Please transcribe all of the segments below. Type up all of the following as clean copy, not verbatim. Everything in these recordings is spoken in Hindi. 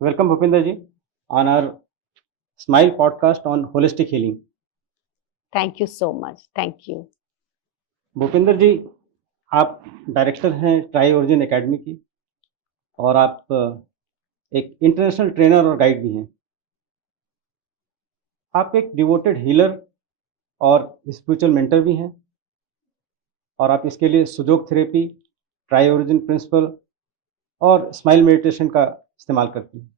Welcome, Bhupinder ji, on our Smile podcast on holistic healing. Thank you so much. Thank you. Bhupinder जी, आप डायरेक्टर हैं ट्राई ओरिजिन एकेडमी की और आप एक इंटरनेशनल ट्रेनर और गाइड भी हैं। आप एक डिवोटेड हीलर और स्पिरिचुअल मेंटर भी हैं और आप इसके लिए Sujok therapy, tri origin principle और स्माइल मेडिटेशन का इस्तेमाल करती हैं।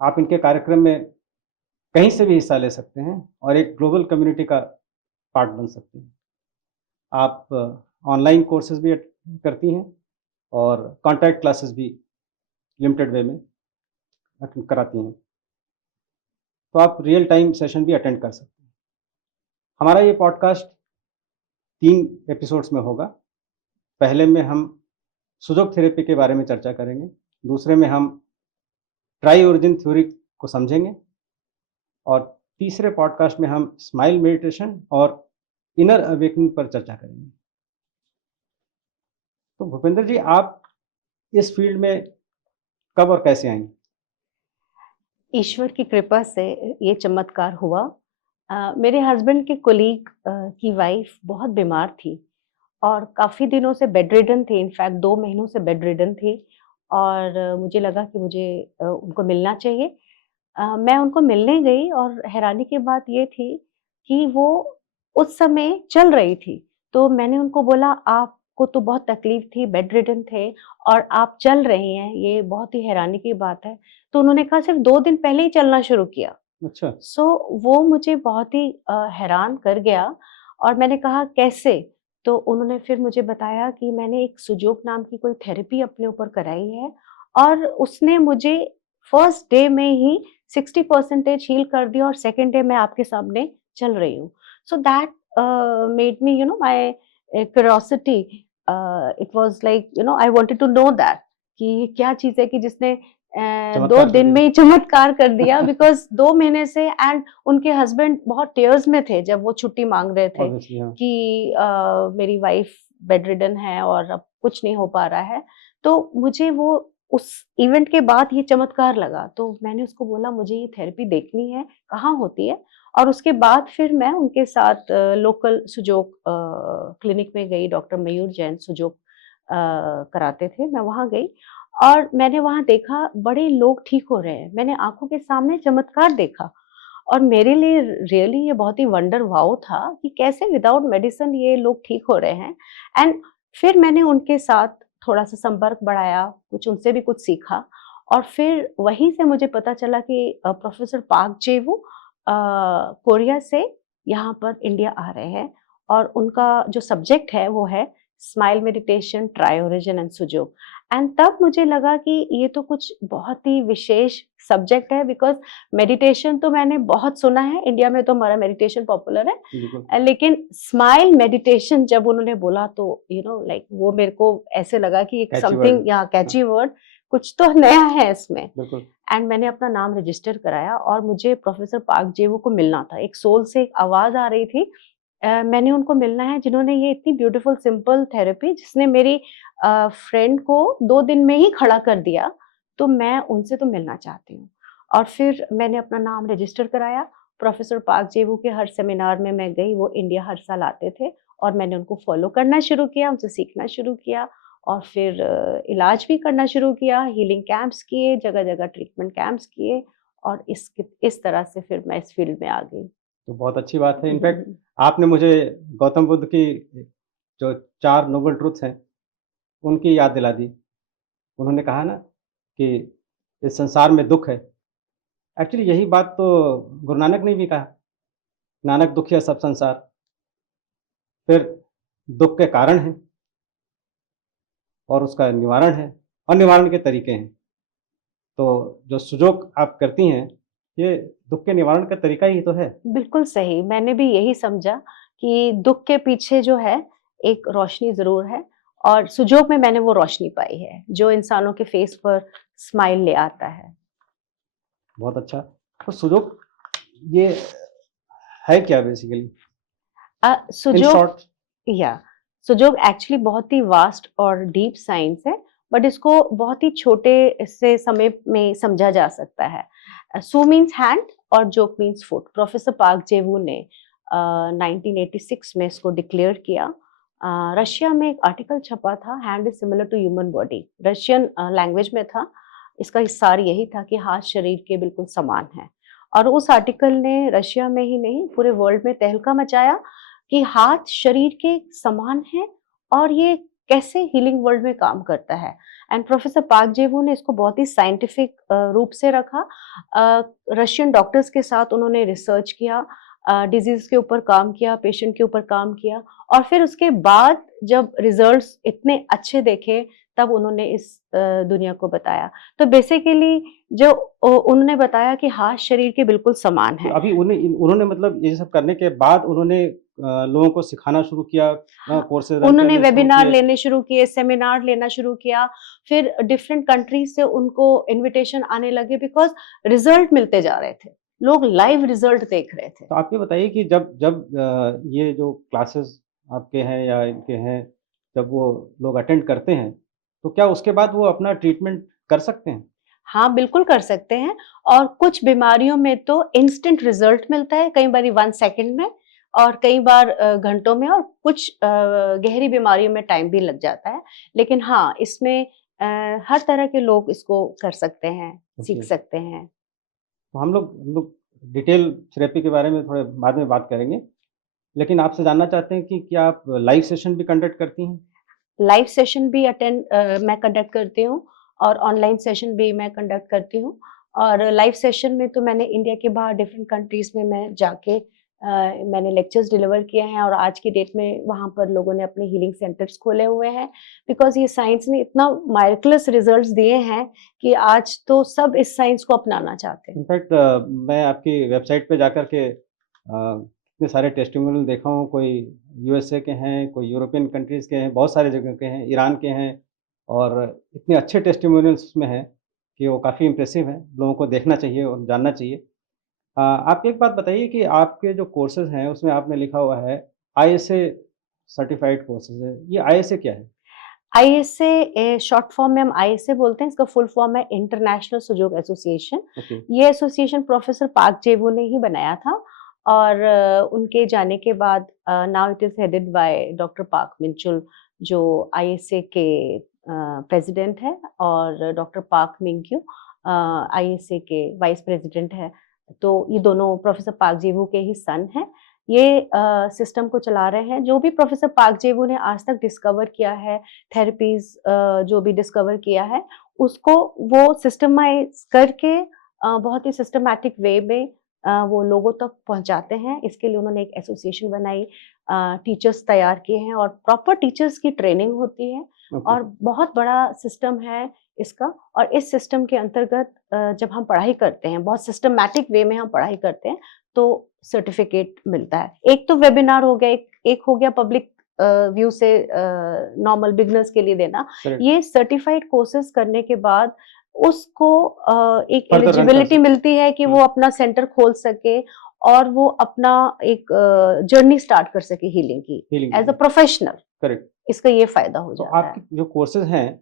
आप इनके कार्यक्रम में कहीं से भी हिस्सा ले सकते हैं और एक ग्लोबल कम्युनिटी का पार्ट बन सकते हैं। आप ऑनलाइन कोर्सेज भी करती हैं और कॉन्टैक्ट क्लासेस भी लिमिटेड वे में अटेंड कराती हैं, तो आप रियल टाइम सेशन भी अटेंड कर सकते हैं। हमारा ये पॉडकास्ट 3 एपिसोड्स में होगा। पहले में हम सुजोग थेरेपी के बारे में चर्चा करेंगे, दूसरे में हम ट्राई ओरिजिन थ्योरी को समझेंगे और तीसरे पॉडकास्ट में हम स्माइल मेडिटेशन और इनर अवेकनिंग पर चर्चा करेंगे। तो भूपेंद्र जी, आप इस फील्ड में कब और कैसे आई? ईश्वर की कृपा से ये चमत्कार हुआ। मेरे हस्बैंड के कोलीग की वाइफ बहुत बीमार थी और काफ़ी दिनों से बेड रिडन थी, इनफैक्ट 2 महीनों से बेड रिडन थी और मुझे लगा कि मुझे उनको मिलना चाहिए। मैं उनको मिलने गई और हैरानी की बात ये थी कि वो उस समय चल रही थी। तो मैंने उनको बोला, आपको तो बहुत तकलीफ थी, बेड रिडन थे और आप चल रही हैं, ये बहुत ही हैरानी की बात है। तो उन्होंने कहा सिर्फ 2 दिन पहले ही चलना शुरू किया। अच्छा। सो वो मुझे बहुत ही हैरान कर गया और मैंने कहा कैसे? तो उन्होंने फिर मुझे बताया कि मैंने एक सुजोग नाम की कोई थेरेपी अपने ऊपर कराई है और उसने मुझे फर्स्ट डे में ही 60% हील कर दिया और सेकंड डे मैं आपके सामने चल रही हूँ। So that made me my curiosity, it was like I wanted to know that कि ये क्या चीज़ है कि जिसने 2 चमत्कार कर दिन दिया। में ही चमत्कार कर दिया बिकॉज़ 2 महीने से एंड उनके हस्बैंड बहुत टीयर्स में थे जब वो छुट्टी माँग रहे थे ऑब्वियसली, हाँ। कि मेरी वाइफ बेड रिडन है और अब कुछ नहीं हो पा रहा है। तो मुझे वो उस इवेंट के बाद ये चमत्कार लगा, तो मैंने उसको बोला मुझे ये थेरेपी देखनी है, कहाँ होती है? और उसके बाद फिर मैं उनके साथ लोकल सुजोग क्लिनिक में गई, डॉक्टर मयूर जैन सुजोग कराते थे, मैं वहाँ गई और मैंने वहाँ देखा बड़े लोग ठीक हो रहे हैं। मैंने आँखों के सामने चमत्कार देखा और मेरे लिए रियली ये बहुत ही वंडर वाओ था कि कैसे विदाउट मेडिसिन ये लोग ठीक हो रहे हैं। एंड फिर मैंने उनके साथ थोड़ा-सा संपर्क बढ़ाया, कुछ उनसे भी कुछ सीखा और फिर वहीं से मुझे पता चला कि प्रोफ़ेसर पार्क जे-वू कोरिया से यहाँ पर इंडिया आ रहे हैं और उनका जो सब्जेक्ट है वो है smile meditation, tri origin and su jok. And तब मुझे लगा कि ये तो कुछ बहुत ही विशेष सब्जेक्ट है बिकॉज़ मेडिटेशन तो मैंने बहुत सुना है, इंडिया में तो हमारा मेडिटेशन पॉपुलर है। बिल्कुल। लेकिन स्माइल मेडिटेशन जब उन्होंने बोला तो लाइक वो मेरे को ऐसे लगा कि एक कैची वर्ड। समथिंग या कैची वर्ड कुछ तो नया है इसमें। बिल्कुल। एंड मैंने अपना नाम रजिस्टर कराया और मुझे प्रोफ़ेसर पार्क जे-वू को मिलना था। एक सोल से एक आवाज़ आ रही थी, मैंने उनको मिलना है जिन्होंने ये इतनी ब्यूटीफुल सिंपल थेरेपी जिसने मेरी फ्रेंड को 2 दिन में ही खड़ा कर दिया, तो मैं उनसे तो मिलना चाहती हूँ। और फिर मैंने अपना नाम रजिस्टर कराया, प्रोफ़ेसर पार्क जे-वू के हर सेमिनार में मैं गई, वो इंडिया हर साल आते थे और मैंने उनको फ़ॉलो करना शुरू किया, उनसे सीखना शुरू किया और फिर इलाज भी करना शुरू किया, हीलिंग कैंप्स किए, जगह-जगह ट्रीटमेंट कैंप्स किए और इस तरह से फिर मैं इस फ़ील्ड में आ गई। तो बहुत अच्छी बात है। इनफैक्ट आपने मुझे गौतम बुद्ध की जो 4 नोबल ट्रुथ्स हैं, उनकी याद दिला दी। उन्होंने कहा ना कि इस संसार में दुःख है। एक्चुअली यही बात तो गुरु नानक ने भी कहा, नानक दुखिया सब संसार। फिर दुःख के कारण हैं और उसका निवारण है और निवारण के तरीके हैं। तो जो सुजोग आप करती हैं, ये दुःख के निवारण का तरीका ही तो है। बिल्कुल सही, मैंने भी यही समझा कि दुःख के पीछे जो है एक रोशनी ज़रूर है और सुजोग में मैंने वो रोशनी पाई है, जो इंसानों के फेस पर स्माइल ले आता है। बहुत अच्छा। तो सुजोग ये है क्या बेसिकली? इन सुजोग शॉर्ट। या सुजोग एक्चुअली बहुत ही वास्ट और डीप साइंस है बट इसको बहुत ही छोटे से समय में समझा जा सकता है। सू मीन्स हैंड और joke means foot. Professor park जेवू ने 1986 में इसको डिक्लेयर किया। रशिया में एक आर्टिकल छपा था, hand is similar to human body, Russian language में था। इसका सार यही था कि हाथ शरीर के बिल्कुल समान है, और उस आर्टिकल ने रशिया में ही नहीं पूरे वर्ल्ड में तहलका मचाया कि हाथ शरीर के समान है और ये कैसे हीलिंग वर्ल्ड में काम करता है। एंड प्रोफेसर पार्क जेवू ने इसको बहुत ही साइंटिफिक रूप से रखा। रशियन डॉक्टर्स के साथ उन्होंने रिसर्च किया, डिजीज के ऊपर काम किया, पेशेंट के ऊपर काम किया, और फिर उसके बाद जब रिजल्ट्स इतने अच्छे देखे तब उन्होंने इस दुनिया को बताया। तो बेसिकली जो उन्होंने बताया कि हाथ शरीर के बिल्कुल समान तो है। अभी उन्होंने मतलब ये सब करने के बाद उन्होंने लोगों को सिखाना शुरू किया, कोर्सेज रन उन्होंने करने शुरू वेबिनार किए। लेने शुरू किए, सेमिनार लेना शुरू किया, फिर डिफरेंट कंट्रीज से उनको इनविटेशन आने लगे बिकॉज रिजल्ट मिलते जा रहे थे, लोग लाइव रिजल्ट देख रहे थे। तो आप ये बताइए कि जब जब ये जो क्लासेस आपके हैं या इनके हैं, जब वो लोग अटेंड करते हैं, तो क्या उसके बाद वो अपना ट्रीटमेंट कर सकते हैं? हाँ, बिल्कुल कर सकते हैं, और कुछ बीमारियों में तो इंस्टेंट रिजल्ट मिलता है, कई बारी 1 सेकंड में, और कई बार घंटों में, और कुछ गहरी बीमारियों में टाइम भी लग जाता है। लेकिन हाँ, इसमें हर तरह के लोग इसको कर सकते हैं, सीख ओके। सकते हैं। तो हम लोग डिटेल थेरेपी के बारे में थोड़े बाद में बात करेंगे। लेकिन आपसे जानना चाहते हैं कि क्या आप लाइव सेशन भी कंडक्ट करती हैं? लाइव सेशन भी मैं कंडक्ट करती हूँ, और ऑनलाइन सेशन भी मैं कंडक्ट करती हूँ। और लाइव सेशन में तो मैंने इंडिया के बाहर डिफरेंट कंट्रीज में मैं जाके मैंने लेक्चर्स डिलीवर किए हैं, और आज की डेट में वहाँ पर लोगों ने अपने हीलिंग सेंटर्स खोले हुए हैं, बिकॉज ये साइंस ने इतना मायरकुलस रिजल्ट्स दिए हैं कि आज तो सब इस साइंस को अपनाना चाहते हैं। इनफैक्ट मैं आपकी वेबसाइट पे जाकर के इतने सारे टेस्टिमोनियल देखा हूँ, कोई यूएसए के हैं, कोई यूरोपियन कंट्रीज़ के हैं, बहुत सारे जगह के हैं, ईरान के हैं, और इतने अच्छे टेस्टिमोनियल्स उसमें हैं कि वो काफ़ी इम्प्रेसिव हैं, लोगों को देखना चाहिए और जानना चाहिए। आप एक बात बताइए कि आपके जो कोर्सेज़ हैं, उसमें आपने लिखा हुआ है आईएसए सर्टिफाइड कोर्सेज़ है, ये आईएसए क्या है? आईएसए शॉर्ट फॉर्म में हम आईएसए बोलते हैं, इसका फुल फॉर्म है इंटरनेशनल सुजोग एसोसिएशन। ओके, ये एसोसिएशन प्रोफेसर पार्क जेवू ने ही बनाया था, और उनके जाने के बाद now it is headed by doctor Park Minchul, जो आईएसए के प्रेसिडेंट है, और डॉक्टर पार्क मिंक्यू आईएसए के वाइस प्रेसिडेंट है। तो ये दोनों प्रोफेसर पार्क जेवू के ही सन हैं। ये सिस्टम को चला रहे हैं। जो भी प्रोफेसर पार्क जेवू ने आज तक डिस्कवर किया है, थेरेपीज जो भी डिस्कवर किया है, उसको वो सिस्टमाइज करके बहुत ही सिस्टमैटिक वे में वो लोगों तक पहुंचाते हैं। इसके लिए उन्होंने एक एसोसिएशन बनाई, टीचर्स तैयार किए हैं, और प्रॉपर टीचर्स की ट्रेनिंग होती है, ओके। और बहुत बड़ा सिस्टम है इसका। और इस सिस्टम के अंतर्गत जब हम पढ़ाई करते हैं, बहुत सिस्टमैटिक वे में हम पढ़ाई करते हैं, तो सर्टिफिकेट मिलता है। एक तो वेबिनार हो गया, एक हो गया पब्लिक व्यू से नॉर्मल बिगिनर्स के लिए देना। करेक्ट, ये सर्टिफाइड कोर्सेज करने के बाद उसको एक फर्दर रन कर एलिजिबिलिटी सकते मिलती है कि हैं। वो अपना सेंटर खोल सके, और वो अपना एक जर्नी स्टार्ट कर सके हीलिंग की हीलिंग एज अ की, प्रोफेशनल। करेक्ट। इसका ये फायदा हो तो जाता है। आपके जो कोर्सेज़ हैं,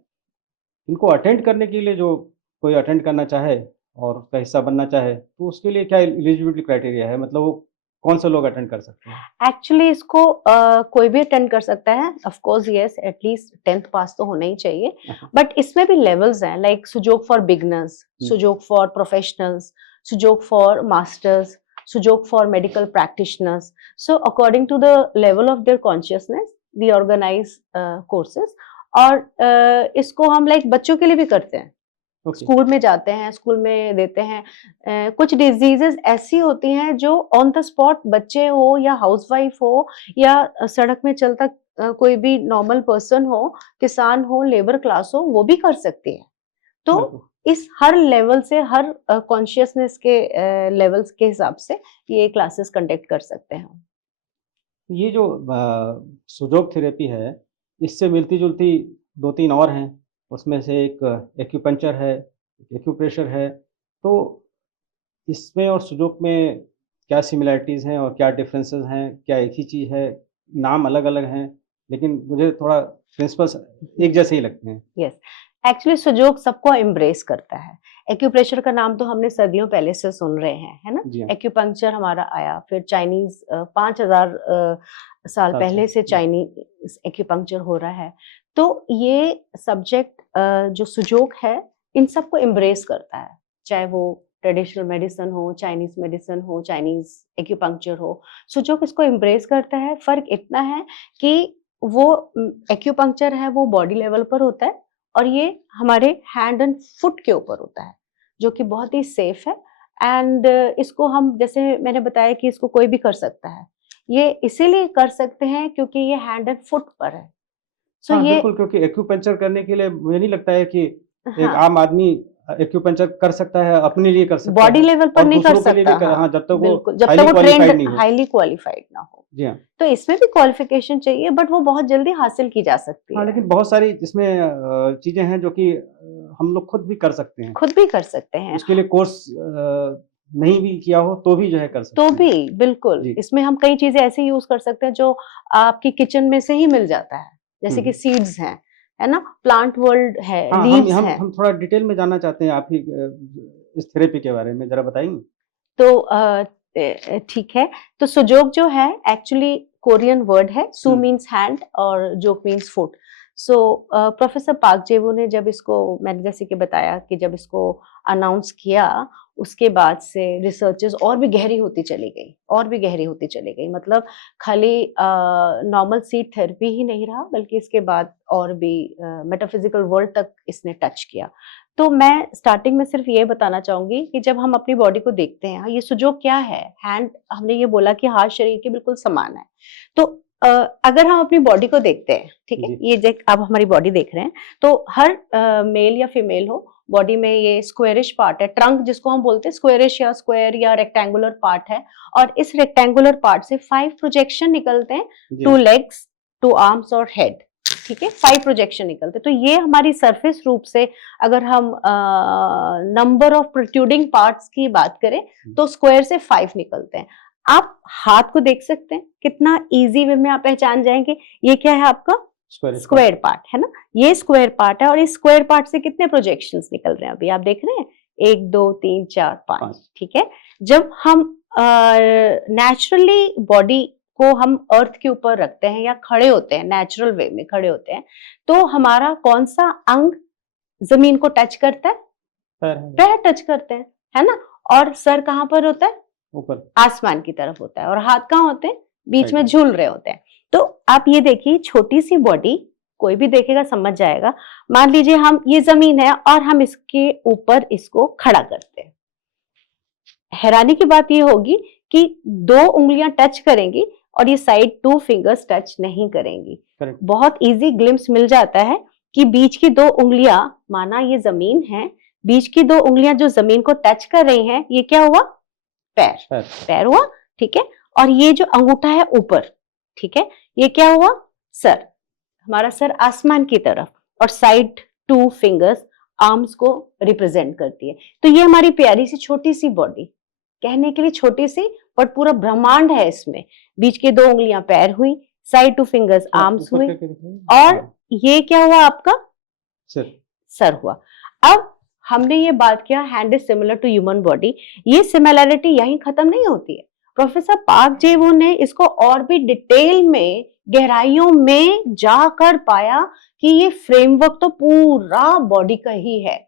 इनको अटेंड करने के लिए जो कोई अटेंड करना चाहे और उसका हिस्सा बनना चाहे, तो उसके लिए क्या एलिजिबिलिटी क्राइटेरिया है? मतलब वो कौन से लोग अटेंड कर सकते हैं? एक्चुअली इसको कोई भी अटेंड कर सकता है। Of course yes, at least 10th pass तो होना ही चाहिए। बट इसमें भी लेवल्स हैं, like su jok for beginners, hmm, su jok for professionals, su jok for masters, su jok for medical practitioners. So according to the level of their consciousness we organise courses. और इसको हम लाइक बच्चों के लिए भी करते हैं, ओके, स्कूल में जाते हैं, स्कूल में देते हैं। कुछ डिजीजेस ऐसी होती हैं जो ऑन द स्पॉट बच्चे हो या हाउसवाइफ हो या सड़क में चलता कोई भी नॉर्मल पर्सन हो, किसान हो, लेबर क्लास हो, वो भी कर सकती है। तो बिल्कुल। इस हर लेवल से, हर कॉन्शियसनेस के लेवल्स के हिसाब से ये क्लासेस कंडक्ट कर सकते हैं। ये जो सुजोग थेरेपी है, इससे मिलती-जुलती 2-3 और हैं। उसमें से एक एक्यूपंक्चर है, एक्यूप्रेशर है। तो इसमें और सुजोग में क्या सिमिलैरिटीज़ हैं और क्या डिफरेंसेस हैं? क्या एक ही चीज़ है? नाम अलग-अलग हैं, लेकिन मुझे थोड़ा प्रिंसिपल्स एक जैसे ही लगते हैं। यस, एक्चुअली सुजोग सबको एम्ब्रेस करता है। एक्यूप्रेशर का नाम तो हमने सदियों पहले से सुन रहे हैं, है ना? जी हाँ। एक्यूपंक्चर हमारा आया, फिर चाइनीज 5000 साल साल पहले से जी। चाइनीज एक्यूपंक्चर हो रहा है। तो ये सब्जेक्ट जो सुजोग है, इन सबको एम्ब्रेस करता है, चाहे वो ट्रेडिशनल मेडिसिन हो, चाइनीज मेडिसिन हो, चाइनीज एक्यूपंक्चर हो, सुजोग इसको एम्ब्रेस करता है। फर्क इतना है कि वो एक्यूपंक्चर है वो बॉडी लेवल पर होता है और ये हमारे हैंड एंड फुट के ऊपर होता है, जो कि बहुत ही सेफ है। एंड इसको हम, जैसे मैंने बताया कि इसको कोई भी कर सकता है, ये इसीलिए कर सकते हैं क्योंकि ये हैंड एंड फुट पर है। सो हाँ, ये बिल्कुल, क्योंकि एक्यूपंक्चर करने के लिए मुझे नहीं लगता है कि एक हाँ, आम आदमी एक्यूपंक्चर कर सकता है, अपने लिए कर सकता बॉडी है लेवल पर और नहीं कर दूसरों के लिए भी सकता। कर, हाँ, हाँ, जब तक वो बिल्कुल, जब तक हाइली वो क्वालिफाइड ट्रेंड नहीं हो। हाईली क्वालिफाइड ना हो। जी हाँ। तो इसमें भी क्वालिफिकेशन चाहिए, बट वो बहुत जल्दी हासिल की जा सकती हाँ, है। लेकिन बहुत सारी इसमें चीज़ें हैं जो कि हम लोग खुद भी कर सकते हैं। खुद भी कर सकते हैं। उसके लिए कोर्स नहीं भी किया हो तो भी जो है कर तो सकते हैं। भी बिल्कुल, जी। इसमें हम कई चीजें ऐसे यूज कर सकते हैं जो आपकी किचन में से ही मिल जाता है, जैसे कि हुँ। सीड्स हैं, है ना? प्लांट वर्ल्ड है, हाँ, लीव्स हैं। हम थोड़ा डिटेल में जानना चाहते हैं आप ही इस थेरेपी के बारे में ज़रा बताएँगी? तो ठीक है। तो सुजोग जो है एक्चुअली कोरियन वर्ड है। सु हुँ। मीन्स हैंड और jok means foot. So professor Park Jaewoo ने जब इसको, मैंने जैसे कि बताया कि जब इसको अनाउंस किया, उसके बाद से रिसर्चेस और भी गहरी होती चली गई, और भी गहरी होती चली गई। मतलब खाली नॉर्मल सीड थेरेपी ही नहीं रहा, बल्कि इसके बाद और भी मेटाफिजिकल वर्ल्ड तक इसने टच किया। तो मैं स्टार्टिंग में सिर्फ ये बताना चाहूंगी कि जब हम अपनी बॉडी को देखते हैं, ये सुजोग क्या है? हैंड, हमने ये बोला कि हाथ शरीर के बिल्कुल समान है। तो अगर हम अपनी बॉडी को देखते हैं, ठीक है, जी। ये देख, आप हमारी बॉडी देख रहे हैं, तो हर मेल या फीमेल हो, बॉडी में ये स्क्वेरिश पार्ट है, ट्रंक जिसको हम बोलते हैं, स्क्वेरिश या स्क्वायर या रेक्टेंगुलर पार्ट है। और इस रेक्टेंगुलर पार्ट से 5 प्रोजेक्शन निकलते हैं, जी 2 हाँ। लेग्स, 2 आर्म्स और हेड। ठीक है, 5 प्रोजेक्शन निकलते हैं। तो ये हमारी सरफेस रूप से, अगर हम नंबर ऑफ प्रोट्रूडिंग पार्ट्स की बात करें, तो स्क्वायर से 5 निकलते हैं। आप हाथ को देख सकते हैं, कितना इजी वे में आप पहचान जाएंगे ये क्या है आपका स्क्वायर पार्ट, है ना? ये स्क्वायर पार्ट है और इस स्क्वायर पार्ट से कितने प्रोजेक्शंस निकल रहे हैं अभी आप देख रहे हैं? 1 2 3 4 5। ठीक है, जब हम नेचुरली बॉडी को हम अर्थ के ऊपर रखते हैं या खड़े होते हैं, नेचुरल वे में खड़े होते हैं, तो हमारा कौन सा अंग जमीन को टच करता है? पैर टच करते हैं, है ना? और सर कहाँ पर होता है? ऊपर आसमान की तरफ होता है। और हाथ कहाँ होते हैं? बीच में साइड में। झूल रहे होते हैं। तो आप ये देखिए, छोटी सी बॉडी, कोई भी देखेगा समझ जाएगा। मान लीजिए हम, ये जमीन है और हम इसके ऊपर इसको खड़ा करते हैं। हैरानी की बात ये होगी कि 2 उंगलियां टच करेंगी और ये साइड 2 फिंगर्स टच नहीं करेंगी। करेक्ट। बहुत इजी ग्लिम्स मिल जाता है कि बीच की 2 उंगलियां, माना ये जमीन है, बीच की 2 उंगलियां जो जमीन को टच कर रही हैं, ये क्या हुआ? पैर। पैर हुआ, ठीक है। और ये जो अंगूठा है ऊपर, ठीक है, ये क्या हुआ? सर। हमारा सर आसमान की तरफ, और साइड 2 फिंगर्स आर्म्स को रिप्रेजेंट करती है। तो ये हमारी प्यारी सी छोटी सी बॉडी, कहने के लिए छोटी सी, बट पूरा ब्रह्मांड है इसमें। बीच के 2 उंगलियां पैर हुई, साइड 2 फिंगर्स आर्म्स हुई, और ये क्या हुआ आपका? सर हुआ। अब हमने ये बात किया hand is similar to human body, ये सिमिलैरिटी यहीं खत्म नहीं होती है। प्रोफेसर पार्क जेवो ने इसको और भी डिटेल में, गहराइयों में जाकर पाया कि ये फ्रेमवर्क तो पूरा बॉडी का ही है।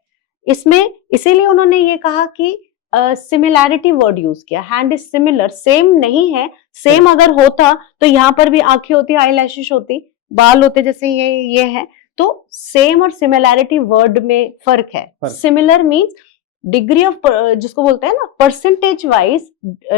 इसमें इसीलिए उन्होंने ये कहा कि सिमिलैरिटी वर्ड यूज किया। हैंड इज सिमिलर, सेम नहीं है। सेम अगर होता तो यहाँ पर भी आंखें होती, आईलैशेस होती, बाल होते, जैसे ये है। तो सेम और सिमिलैरिटी वर्ड में फर्क है। सिमिलर मीन्स डिग्री ऑफ, जिसको बोलते हैं ना, परसेंटेज वाइज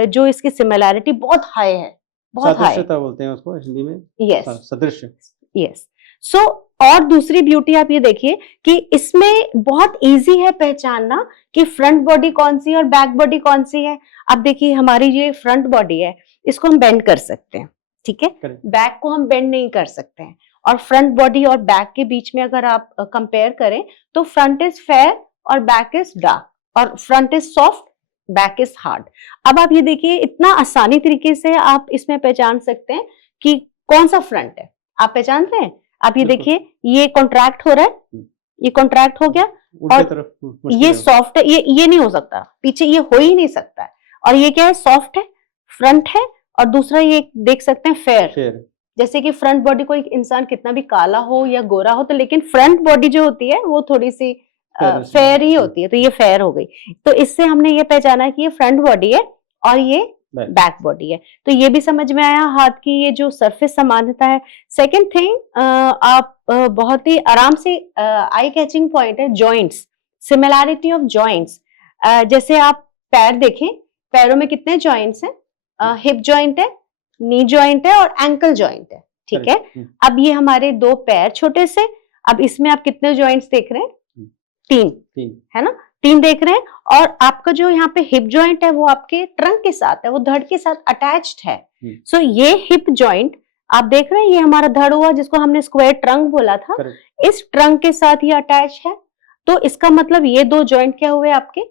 जो इसकी सिमिलैरिटी बहुत हाई है, बहुत हाई। सदृश्यता बोलते हैं उसको हिंदी में। यस, सदृश्य। यस। सो और दूसरी ब्यूटी आप ये देखिए कि इसमें बहुत इजी है पहचानना कि फ्रंट बॉडी कौन सी है और बैक बॉडी कौन सी है। अब देखिए, हमारी ये फ्रंट बॉडी है, इसको हम बेंड कर सकते हैं, ठीक है। बैक को हम बेंड नहीं कर सकते हैं। और फ्रंट बॉडी और बैक के बीच में अगर आप कंपेयर करें, तो फ्रंट इज फेयर और बैक इज डार्क, और front is soft, back is hard. अब आप ये देखिए, इतना आसानी तरीके से आप इसमें पहचान सकते हैं कि कौन सा फ्रंट है। आप पहचानते हैं? आप ये देखिए, ये कॉन्ट्रैक्ट हो रहा है, ये कॉन्ट्रैक्ट हो गया, उल्टे और तरफ मुश्किल ये है। सॉफ्ट है, ये नहीं हो सकता, पीछे ये हो ही नहीं सकता है। और ये क्या है, सॉफ्ट है, फ्रंट है, और दूसरा ये देख सकते हैं फेयर। फेयर जैसे कि फ्रंट बॉडी को एक इंसान कितना भी काला हो या गोरा हो, तो लेकिन फ्रंट बॉडी जो होती है वो थोड़ी सी फेयर ही होती है, तो ये फेयर हो गई। तो इससे हमने ये पहचाना कि ये फ्रंट बॉडी है और ये बैक बॉडी है। तो ये भी समझ में आया हाथ की ये जो सरफेस समानता है। सेकंड थिंग, आप बहुत ही आराम से, आई कैचिंग पॉइंट है जॉइंट्स, सिमिलैरिटी ऑफ जॉइंट्स। जैसे आप पैर देखें, पैरों में कितने जॉइंट्स हैं? हिप जॉइंट है, नी जॉइंट है और एंकल जॉइंट है, ठीक है। अब ये हमारे दो पैर छोटे से, अब इसमें आप कितने जॉइंट्स देख रहे हैं? तीन, है ना, 3 देख रहे हैं। और आपका जो यहाँ पे हिप जॉइंट है वो आपके ट्रंक के साथ है, वो धड़ के साथ अटैच्ड है। सो ये हिप जॉइंट आप देख रहे हैं, ये हमारा धड़ हुआ जिसको हमने स्क्वायर ट्रंक बोला था, इस ट्रंक के साथ ये अटैच है। तो इसका मतलब ये दो जॉइंट क्या हुए आपके?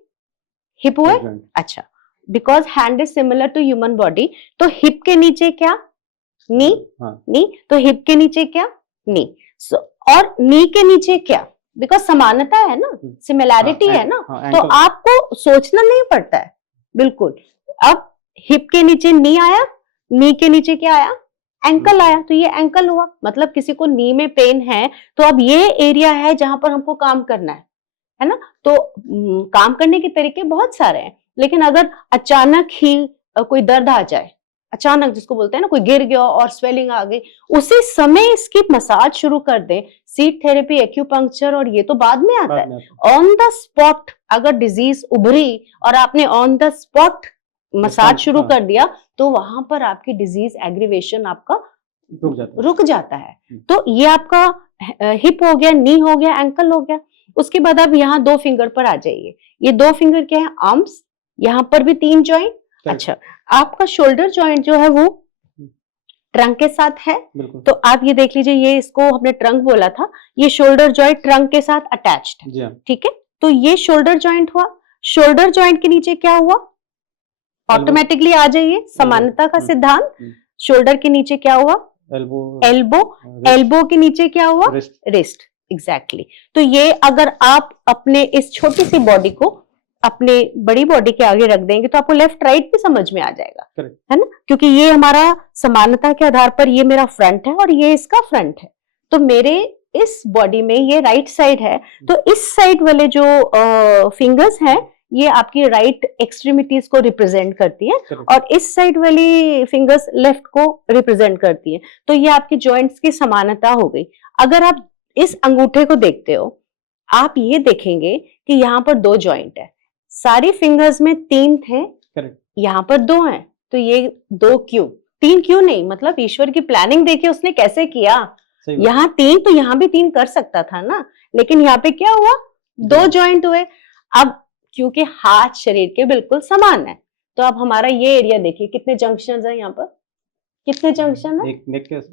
हिप हुए। अच्छा, because hand is similar to human body, तो हिप के नीचे क्या? नी। नी, तो हिप के नीचे क्या? नी। और नी के नीचे क्या? बिकॉज समानता है ना, सिमिलैरिटी है ना, तो आपको सोचना नहीं पड़ता है बिल्कुल। अब हिप के नीचे नी आया, नी के नीचे क्या आया? एंकल आया, तो ये एंकल हुआ। मतलब किसी को नी में पेन है तो अब ये एरिया है जहां पर हमको काम करना है ना। तो काम करने के तरीके बहुत सारे हैं, लेकिन अगर अचानक ही कोई दर्द आ जाए, अचानक जिसको बोलते हैं ना, कोई गिर गया और स्वेलिंग आ गई, उसी समय इसकी मसाज शुरू कर दें, सीट थेरेपी, एक्यूपंक्चर, और ये तो बाद में आता है। ऑन द स्पॉट अगर डिजीज उभरी और आपने ऑन द स्पॉट मसाज शुरू कर दिया, तो वहां पर आपकी डिजीज एग्रीवेशन आपका रुक जाता है। तो ये आपका हिप हो गया, नी हो गया, एंकल हो गया। उसके बाद आप यहाँ 2 फिंगर पर आ जाइए। ये 2 फिंगर क्या है? आर्म्स। यहाँ पर भी 3 जॉइंट। अच्छा, आपका शोल्डर जॉइंट जो है वो ट्रंक के साथ है, तो आप ये देख लीजिए, ये इसको हमने ट्रंक बोला था, ये शोल्डर जॉइंट ट्रंक के साथ अटैच्ड है, ठीक है। तो ये शोल्डर जॉइंट हुआ। शोल्डर जॉइंट के नीचे क्या हुआ? ऑटोमेटिकली आ जाइए, समानता का सिद्धांत। शोल्डर के नीचे क्या हुआ? एल्बो। एल्बो के नीचे क्या हुआ? रिस्ट। एग्जैक्टली। तो ये अगर आप अपने इस छोटी सी बॉडी को अपने बड़ी बॉडी के आगे रख देंगे तो आपको लेफ्ट राइट भी समझ में आ जाएगा, है ना, क्योंकि ये हमारा समानता के आधार पर ये मेरा फ्रंट है और ये इसका फ्रंट है। तो मेरे इस बॉडी में ये राइट साइड है, तो इस साइड वाले जो फिंगर्स हैं ये आपकी राइट एक्सट्रीमिटीज को रिप्रेजेंट करती है, और इस साइड वाली फिंगर्स लेफ्ट को रिप्रेजेंट करती है। तो ये आपकी जॉइंट्स की समानता हो गई। अगर आप इस अंगूठे को देखते हो, आप ये देखेंगे कि यहाँ पर 2 जॉइंट है। सारी फिंगर्स में 3 थे, यहाँ पर 2 हैं, तो ये 2 क्यों? 3 क्यों नहीं? मतलब ईश्वर की प्लानिंग देखिए उसने कैसे किया। यहाँ 3 तो यहाँ भी 3 कर सकता था ना, लेकिन यहाँ पे क्या हुआ? 2 जॉइंट हुए। अब क्योंकि हाथ शरीर के बिल्कुल समान है, तो अब हमारा ये एरिया देखिए, कितने जंक्शंस है यहाँ पर? कितने जंक्शन है?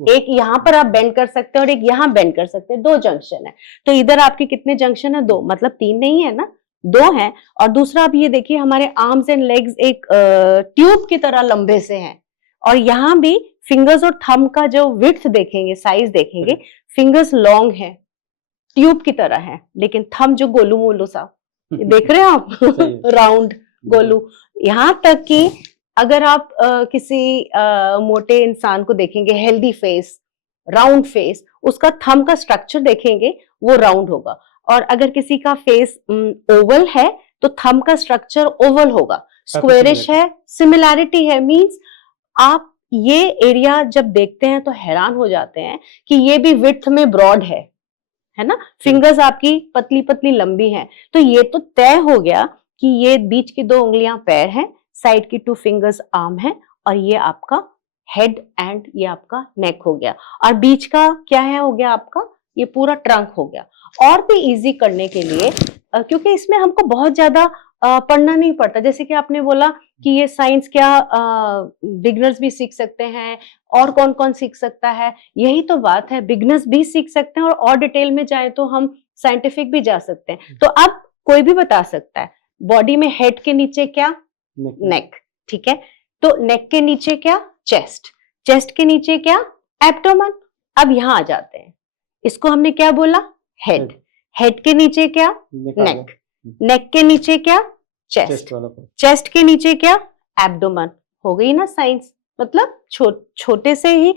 एक यहाँ पर आप बेंड कर सकते हैं और एक यहाँ बेंड कर सकते हैं, 2 जंक्शन है। तो इधर आपके कितने जंक्शन है? 2, मतलब 3 नहीं है ना, 2 हैं। और दूसरा आप ये देखिए, हमारे आर्म्स एंड लेग्स एक ट्यूब की तरह लंबे से हैं, और यहाँ भी फिंगर्स और थंब का जो विड्थ देखेंगे, साइज देखेंगे, फिंगर्स लॉन्ग है, ट्यूब की तरह है, लेकिन थंब जो गोलू मोलू सा देख रहे हैं आप, राउंड गोलू। यहाँ तक कि अगर आप किसी मोटे इंसान को देखेंगे, हेल्दी फेस, राउंड फेस, उसका थंब का स्ट्रक्चर देखेंगे वो राउंड होगा। और अगर किसी का फेस ओवल है तो थंब का स्ट्रक्चर ओवल होगा। स्क्वेरिश है, सिमिलैरिटी है, मींस आप ये एरिया जब देखते हैं तो हैरान हो जाते हैं कि ये भी विड्थ में ब्रॉड है ना। फिंगर्स आपकी पतली पतली लंबी हैं, तो ये तो तय हो गया कि ये बीच की 2 उंगलियां पैर हैं, साइड की 2 फिंगर्स आर्म है, और ये आपका हेड एंड ये आपका नेक हो गया, और बीच का क्या है हो गया आपका? ये पूरा ट्रंक हो गया। और भी इजी करने के लिए, क्योंकि इसमें हमको बहुत ज्यादा पढ़ना नहीं पड़ता, जैसे कि आपने बोला कि ये साइंस क्या बिगनर्स भी सीख सकते हैं, और कौन कौन सीख सकता है? यही तो बात है, बिगनर्स भी सीख सकते हैं, और डिटेल में जाए तो हम साइंटिफिक भी जा सकते हैं। तो अब कोई भी बता सकता है, बॉडी में हेड के नीचे क्या? नेक, ठीक है। तो नेक के नीचे क्या? चेस्ट। चेस्ट के नीचे क्या? एब्डोमेन। अब यहां आ जाते हैं, इसको हमने क्या बोला? हेड। हेड के नीचे क्या, निकाल नेक, दो। नेक के नीचे क्या, चेस्ट, चेस्ट वाला part। चेस्ट के नीचे क्या, एब्डोमेन। हो गई ना साइंस। मतलब छोटे से ही,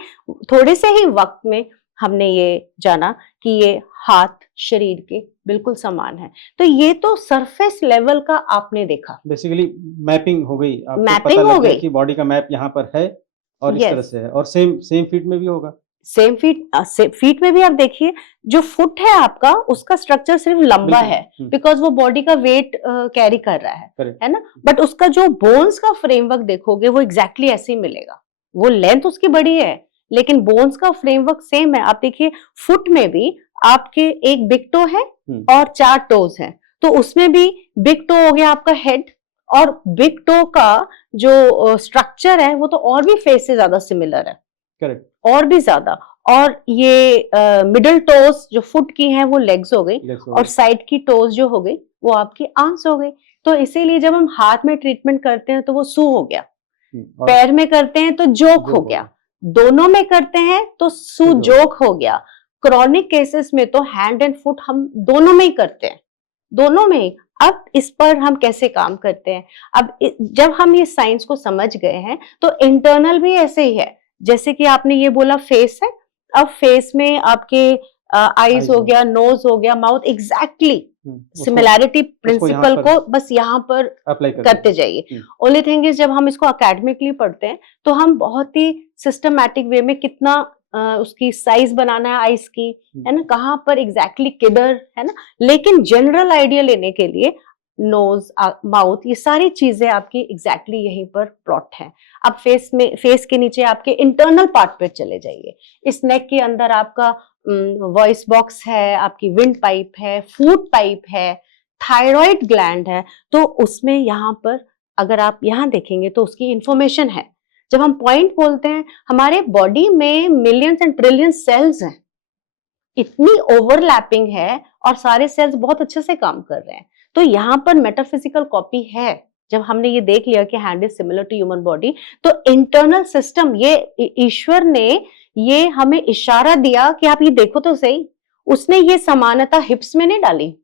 थोड़े से ही वक्त में हमने ये जाना कि ये हाथ शरीर के बिल्कुल समान है। तो ये तो सरफेस लेवल का आपने देखा, बेसिकली मैपिंग हो गई, आपको मैपिंग पता हो लग गया गई। कि बॉडी का मैप यहाँ पर है और इस तरह यस, से है, और सेम सेम फीट में भी होगा। सेम फीट में भी आप देखिए, जो फुट है आपका उसका स्ट्रक्चर सिर्फ लंबा बिल्कुल। है, बिकॉज वो बॉडी का वेट कैरी कर रहा करेक्ट। है ना। बट उसका जो बोन्स का फ्रेमवर्क देखोगे वो एग्जैक्टली ऐसे ही मिलेगा। वो लेंथ उसकी बड़ी है लेकिन बोन्स का फ्रेमवर्क सेम है। आप देखिए फुट में भी आपके एक बिग टो है और 4 टोज हैं, तो उसमें भी बिग टो हो गया आपका हेड, और बिग टो का जो स्ट्रक्चर है वो तो और भी फेस से ज्यादा सिमिलर है, करेक्ट। और भी ज्यादा। और ये मिडिल टोज जो फुट की हैं वो लेग्स हो गई, और साइड की टोज जो हो गई वो आपकी आर्म्स हो गई। तो इसीलिए जब हम हाथ में ट्रीटमेंट करते हैं तो वो सू हो गया, पैर में करते हैं तो जोक हो गया, दोनों में करते हैं तो सू जोक हो गया। क्रॉनिक केसेस में तो हैंड एंड फुट हम दोनों में ही करते हैं, दोनों में ही। अब इस पर हम कैसे काम करते हैं, अब जब हम ये साइंस को समझ गए हैं तो इंटरनल भी ऐसे ही है। जैसे कि आपने ये बोला फेस है, अब फेस में आपके आईज हो गया, नोज हो गया, माउथ, एग्जैक्टली सिमिलैरिटी प्रिंसिपल को बस यहाँ पर अप्लाई करते जाइए। ओनली थिंग इज जब हम इसको अकेडमिकली पढ़ते हैं तो हम बहुत ही सिस्टमैटिक वे में कितना उसकी साइज बनाना है आईज की, है ना, कहाँ पर एग्जैक्टली किधर, है ना। लेकिन जनरल आइडिया लेने के लिए नोज, माउथ, ये सारी चीजें आपकी एग्जैक्टली यहीं पर प्लॉट है। अब फेस के नीचे आपके इंटरनल पार्ट पे चले जाइए। इस नेक के अंदर आपका वॉइस बॉक्स है, आपकी विंड पाइप है, फूड पाइप है, थायराइड ग्लैंड है। तो उसमें यहाँ पर अगर आप यहाँ देखेंगे तो उसकी इंफॉर्मेशन है। जब हम पॉइंट बोलते हैं, हमारे बॉडी में मिलियंस एंड ट्रिलियंस सेल्स हैं, इतनी ओवरलैपिंग है और सारे सेल्स बहुत अच्छे से काम कर रहे हैं। तो यहाँ पर मेटाफिजिकल कॉपी है। जब हमने ये देख लिया कि hand is similar to human body, तो इंटरनल सिस्टम, ये ईश्वर ने ये हमें इशारा दिया कि आप ये देखो तो सही। उसने ये समानता हिप्स में नहीं डाली,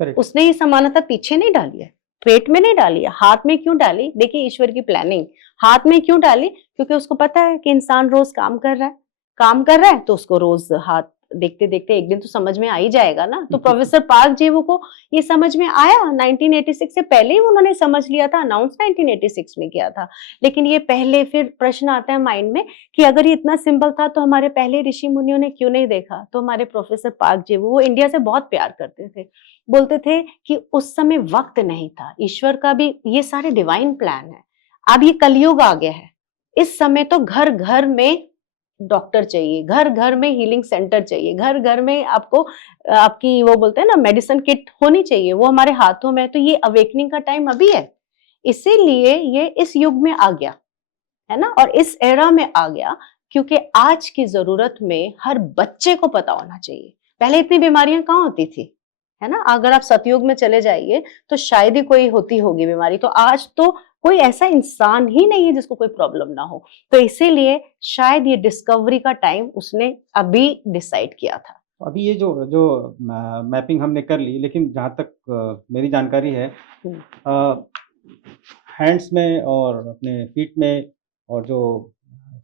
उसने ये समानता पीछे नहीं डाली है, पेट में नहीं डाली है, हाथ में क्यों डाली? देखिए ईश्वर की प्लानिंग। हाथ में क्यों डाली? क्योंकि उसको पता है कि इंसान रोज काम कर रहा है तो उसको रोज हाथ देखते देखते एक दिन तो समझ में आ ही जाएगा ना। तो प्रोफेसर पार्क जेवो को ये समझ में आया 1986 से पहले ही उन्होंने समझ लिया था, अनाउंस 1986 में किया था। लेकिन ये पहले फिर प्रश्न आता है माइंड में कि अगर ये इतना सिंपल था तो हमारे पहले ऋषि मुनियों ने क्यों नहीं देखा? तो हमारे प्रोफेसर पार्क जेवो, वो इंडिया से बहुत प्यार करते थे, बोलते थे कि उस समय वक्त नहीं था, ईश्वर का भी ये सारे डिवाइन प्लान है। अब ये कलयुग आ गया है, इस समय तो घर घर में डॉक्टर चाहिए, घर घर में हीलिंग सेंटर चाहिए, घर घर में आपको आपकी वो बोलते हैं ना मेडिसिन किट होनी चाहिए, वो हमारे हाथों में है। तो ये अवेकनिंग का टाइम अभी है, इसीलिए ये इस युग में आ गया है ना, और इस एरा में आ गया क्योंकि आज की जरूरत में हर बच्चे को पता होना चाहिए। पहले इतनी बीमारियां कहाँ होती थी, है ना। अगर आप सतयुग में चले जाइए तो शायद ही कोई होती होगी बीमारी। तो आज तो कोई ऐसा इंसान ही नहीं है जिसको कोई प्रॉब्लम ना हो। तो इसीलिए शायद ये डिस्कवरी का टाइम उसने अभी डिसाइड किया था। अभी ये जो जो मैपिंग हमने कर ली, लेकिन जहाँ तक मेरी जानकारी है, हैंड्स में और अपने फीट में और जो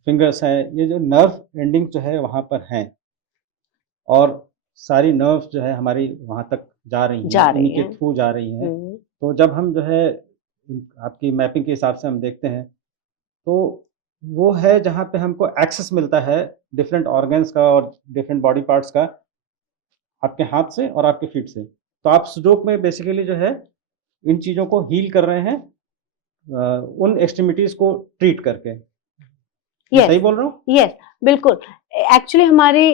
फिंगर्स हैं, ये जो नर्व एंडिंग जो है वहाँ पर हैं, और सारी नर्व्स जो है हमारी वहाँ तक जा रही हैं, उन्हीं के थ्रू जा रही हैं। तो जब हम जो है आपकी मैपिंग के हिसाब से हम देखते हैं तो वो है जहाँ पे हमको एक्सेस मिलता है डिफरेंट ऑर्गन्स का और डिफरेंट बॉडी पार्ट्स का, आपके हाथ से और आपके फीट से। तो आप स्ट्रोक में बेसिकली जो है इन चीज़ों को हील कर रहे हैं, उन एक्सट्रीमिटीज़ को ट्रीट करके। सही बोल रहा हूँ? यस, बिल्कुल। एक्चुअली हमारी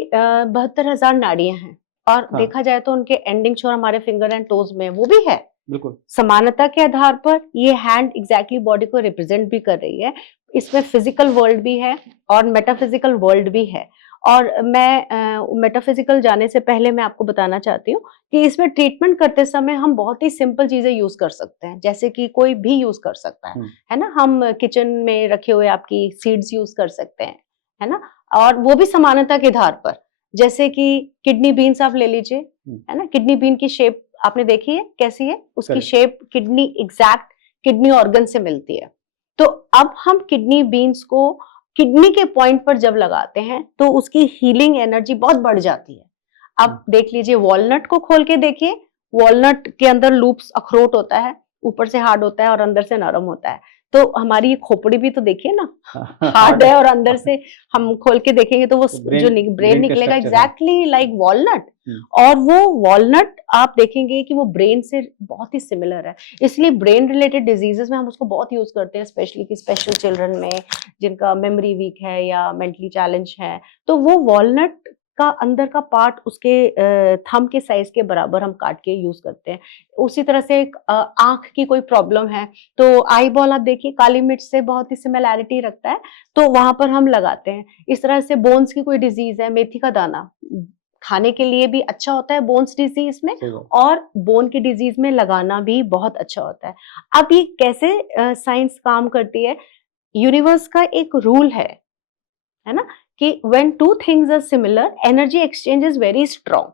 72,000 नाड़ियां हैं और देखा जाए तो उनके एंडिंग छोर हमारे फिंगर एंड टोज में वो भी है। बिल्कुल। समानता के आधार पर ये हैंड एग्जैक्टली बॉडी को रिप्रेजेंट भी कर रही है। इसमें फिजिकल वर्ल्ड भी है और मेटाफिजिकल वर्ल्ड भी है। और मैं मेटाफिजिकल जाने से पहले मैं आपको बताना चाहती हूँ कि इसमें ट्रीटमेंट करते समय हम बहुत ही सिंपल चीजें यूज कर सकते हैं, जैसे कि कोई भी यूज कर सकता है ना। हम किचन में रखे हुए आपकी सीड्स यूज कर सकते हैं, है ना, और वो भी समानता के आधार पर। जैसे कि किडनी बीन्स आप ले लीजिए, हम्म, है ना, किडनी बीन की शेप आपने देखी है कैसी है, उसकी correct, shape kidney exact kidney organ से मिलती है। तो अब हम किडनी बीन्स को किडनी के पॉइंट पर जब लगाते हैं तो उसकी हीलिंग एनर्जी बहुत बढ़ जाती है। अब देख लीजिए, वॉलनट को खोल के देखिए, वॉलनट के अंदर लूप्स अखरोट होता है, ऊपर से हार्ड होता है और अंदर से नरम होता है। तो हमारी ये खोपड़ी भी तो देखिए ना, हार्ड हार्ड है है, और अंदर से हम खोल के देखेंगे तो वो तो जो ब्रेन ब्रेन ब्रेन का निकलेगा स्ट्रक्चर है। Exactly like walnut. हम्म, और वो वॉलनट आप देखेंगे कि वो ब्रेन से बहुत ही सिमिलर है, इसलिए ब्रेन रिलेटेड डिजीजेस में हम उसको बहुत यूज करते हैं, स्पेशली कि स्पेशल चिल्ड्रन में जिनका मेमोरी वीक है या मेंटली चैलेंज है, तो वो वॉलनट का अंदर का पार्ट उसके थंब के साइज के बराबर हम काट के यूज करते हैं। उसी तरह से आंख की कोई प्रॉब्लम है तो आई बॉल आप देखिए काली मिर्च से बहुत ही सिमिलैरिटी रखता है, तो वहां पर हम लगाते हैं। इस तरह से बोन्स की कोई डिजीज है, मेथी का दाना खाने के लिए भी अच्छा होता है बोन्स डिजीज में, सही बात। और बोन की डिजीज में लगाना भी बहुत अच्छा होता है। अब ये कैसे साइंस काम करती है, यूनिवर्स का एक रूल है ना, कि when two things are similar energy exchange is very strong.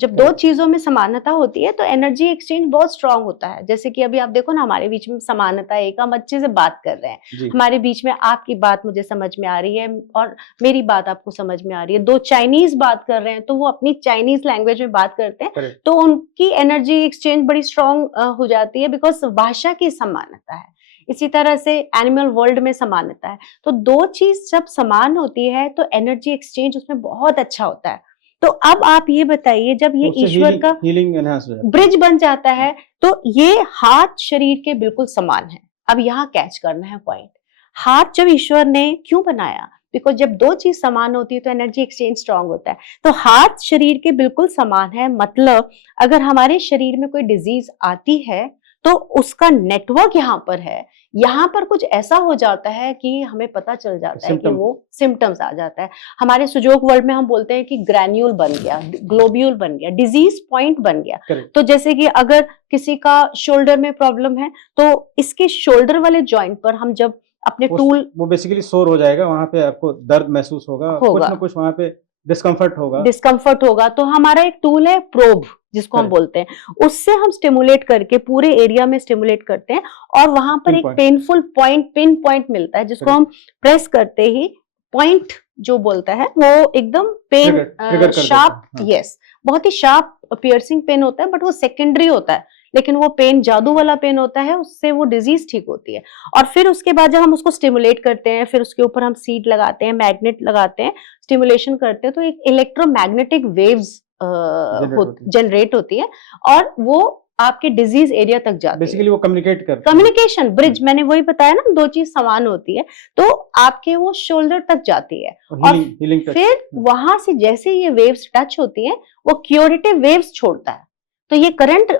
जब दो करेक्ट, चीजों में समानता होती है तो एनर्जी एक्सचेंज बहुत स्ट्रांग होता है। जैसे कि अभी आप देखो ना, हमारे बीच में समानता है, एक हम अच्छे से बात कर रहे हैं, जी, हमारे बीच में आपकी बात मुझे समझ में आ रही है और मेरी बात आपको समझ में आ रही है। दो चाइनीज बात कर रहे हैं तो वो अपनी चाइनीज लैंग्वेज में बात करते हैं, करेक्ट, तो उनकी एनर्जी एक्सचेंज बड़ी स्ट्रांग हो जाती है, बिकॉज भाषा की समानता है। इसी तरह से एनिमल वर्ल्ड में समानता है। तो दो चीज जब समान होती है तो एनर्जी एक्सचेंज उसमें बहुत अच्छा होता है। तो अब आप ये बताइए, जब तो ये उससे ईश्वर का हीलिंग एनहांस हो जाती ब्रिज बन जाता है। है, तो ये हाथ शरीर के बिल्कुल समान है। अब यहाँ कैच करना है पॉइंट, हाथ जब ईश्वर ने क्यों बनाया, बिकॉज जब दो चीज समान होती है तो एनर्जी एक्सचेंज स्ट्रांग होता है। तो हाथ शरीर के बिल्कुल समान है, मतलब अगर हमारे शरीर में कोई डिजीज आती है तो उसका नेटवर्क यहाँ पर है, यहाँ पर कुछ ऐसा हो जाता है कि हमें पता चल जाता है कि सिम्टम, वो सिम्टम्स आ जाता है। हमारे सुजोग वर्ड में हम बोलते हैं कि ग्रैन्यूल बन गया, ग्लोब्यूल बन गया, डिजीज पॉइंट बन गया। करेक्ट, तो जैसे कि अगर किसी का शोल्डर में प्रॉब्लम है तो इसके शोल्डर वाले जॉइंट पर हम जब अपने टूल वो बेसिकली सोर हो जाएगा, वहाँ पे आपको दर्द महसूस होगा, कुछ होगा, ना कुछ वहाँ पे डिस्कम्फर्ट होगा। डिस्कम्फर्ट होगा, तो हमारा एक टूल है प्रोब, जिसको हम करेक्ट, बोलते हैं, उससे हम स्टिमुलेट करके पूरे एरिया में स्टिमुलेट करते हैं और वहां पर पिन एक point, painful point, pin point मिलता है, जिसको करेक्ट, हम प्रेस करते ही पॉइंट जो बोलता है वो एकदम पेन ट्रिगर कर देता शार्प, है, हाँ, यस, बहुत ही शार्प पियर्सिंग पेन होता है, बट वो सेकेंडरी होता है, लेकिन वो पेन जादू वाला पेन होता है, उससे वो डिजीज ठीक होती है। और फिर उसके बाद जब हम उसको स्टिमुलेट करते हैं, फिर उसके ऊपर हम सीड लगाते हैं, मैग्नेट लगाते हैं, स्टिमुलेशन करते हैं, तो एक इलेक्ट्रोमैग्नेटिक वेव्स जनरेट होती है। जनरेट होती है और वो आपके डिजीज एरिया तक जाती है। बेसिकली वो कम्युनिकेट करते हैं। कम्युनिकेशन ब्रिज, मैंने वही बताया ना, दो चीज समान होती है, तो आपके वो शोल्डर तक जाती है और हीलिंग टच, फिर वहां से जैसे ये वेव्स टच होती है वो क्यूरेटिव वेव्स छोड़ता है। तो ये करंट,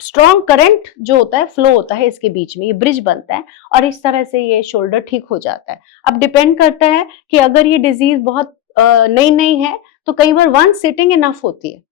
स्ट्रॉन्ग करंट जो होता है, फ्लो होता है इसके बीच में, ये ब्रिज बनता है और इस तरह से ये शोल्डर ठीक हो जाता है। अब डिपेंड करता है कि अगर ये डिजीज बहुत नई नई है तो कई बार वन सिटिंग इनफ होती है,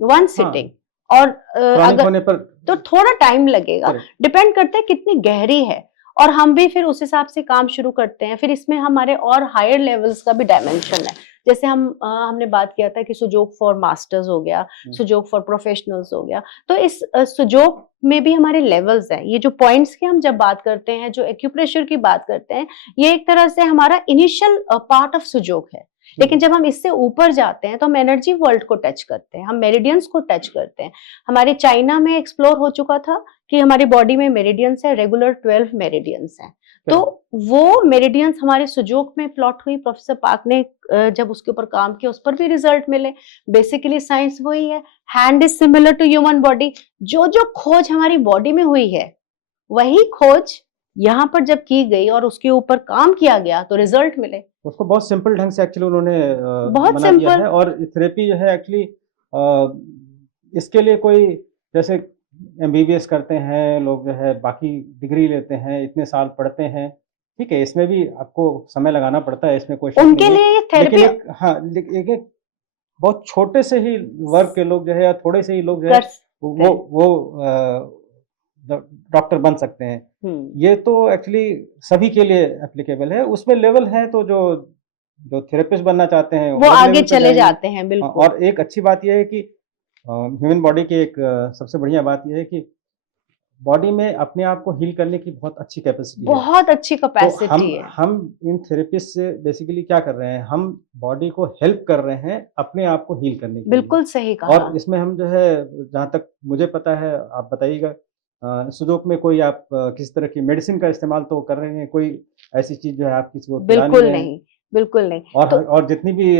वन सिटिंग, हाँ, और क्रॉनिक अगर होने पर, तो थोड़ा टाइम लगेगा, करेक्ट, डिपेंड करता है कितनी गहरी है, और हम भी फिर उस हिसाब से काम शुरू करते हैं। फिर इसमें हमारे और हायर लेवल्स का भी डायमेंशन है। जैसे हमने बात किया था कि सुजोग फॉर मास्टर्स हो गया, सुजोग फॉर प्रोफेशनल्स हो गया, तो इस सुजोग में भी हमारे लेवल्स हैं। ये जो पॉइंट्स की हम जब बात करते हैं, जो एक्यूप्रेशर की बात करते हैं, ये एक तरह से हमारा इनिशियल पार्ट ऑफ सुजोग है। लेकिन जब हम इससे ऊपर जाते हैं तो हम एनर्जी वर्ल्ड को टच करते हैं, हम मेरिडियंस को टच करते हैं। हमारे चाइना में एक्सप्लोर हो चुका था कि हमारी बॉडी में मेरिडियंस है, रेगुलर 12 मेरिडियंस हैं। तो वो मेरिडियंस हमारे सुजोग में प्लॉट हुई, प्रोफेसर पार्क ने जब उसके ऊपर काम किया उस पर भी रिजल्ट मिले। बेसिकली साइंस वही है, hand is similar to human body. जो जो खोज हमारी बॉडी में हुई है वही खोज यहाँ पर जब की गई और उसके ऊपर काम किया गया तो रिजल्ट मिले। उसको बहुत सिंपल ढंग से एक्चुअली उन्होंने बहुत बना दिया सिंपल। है। और थेरेपी जो है एक्चुअली इसके लिए कोई, जैसे एमबीबीएस करते हैं लोग, जो है बाकी डिग्री लेते हैं, इतने साल पढ़ते हैं, ठीक है, इसमें भी आपको समय लगाना पड़ता है, इसमें कोई शक उनके नहीं है। लिए ये लेकिन थेरेपी एक, हाँ, एक बहुत छोटे से ही वर्ग के लोग जो है, या थोड़े से ही लोग जो है, कर सकते हैं। वो डॉक्टर बन सकते हैं। ये तो एक्चुअली सभी के लिए एप्लीकेबल है। उसमें लेवल है तो जो जो थेरेपिस्ट बनना चाहते हैं वो अलग आगे लेवल पे चले जाएंगे। जाते हैं, हाँ, बिल्कुल। और एक अच्छी बात यह है कि ह्यूमन बॉडी की एक सबसे बढ़िया बात यह है कि बॉडी में अपने आप को हील करने की बहुत अच्छी कैपेसिटी है। बहुत अच्छी तो कैपेसिटी है। हम इन थेरेपिस्ट से बेसिकली क्या कर रहे हैं, हम बॉडी को हेल्प कर रहे हैं अपने आप को हील करने के लिए। बिल्कुल सही कहा। और इसमें हम जो है, जहाँ तक मुझे पता है, आप बताइएगा, सुडोकू में कोई आप किसी तरह की मेडिसिन का इस्तेमाल तो कर रहे हैं? कोई ऐसी चीज़ जो है आप किसी को खिलानी बिल्कुल है? नहीं, बिल्कुल नहीं। तो और जितनी भी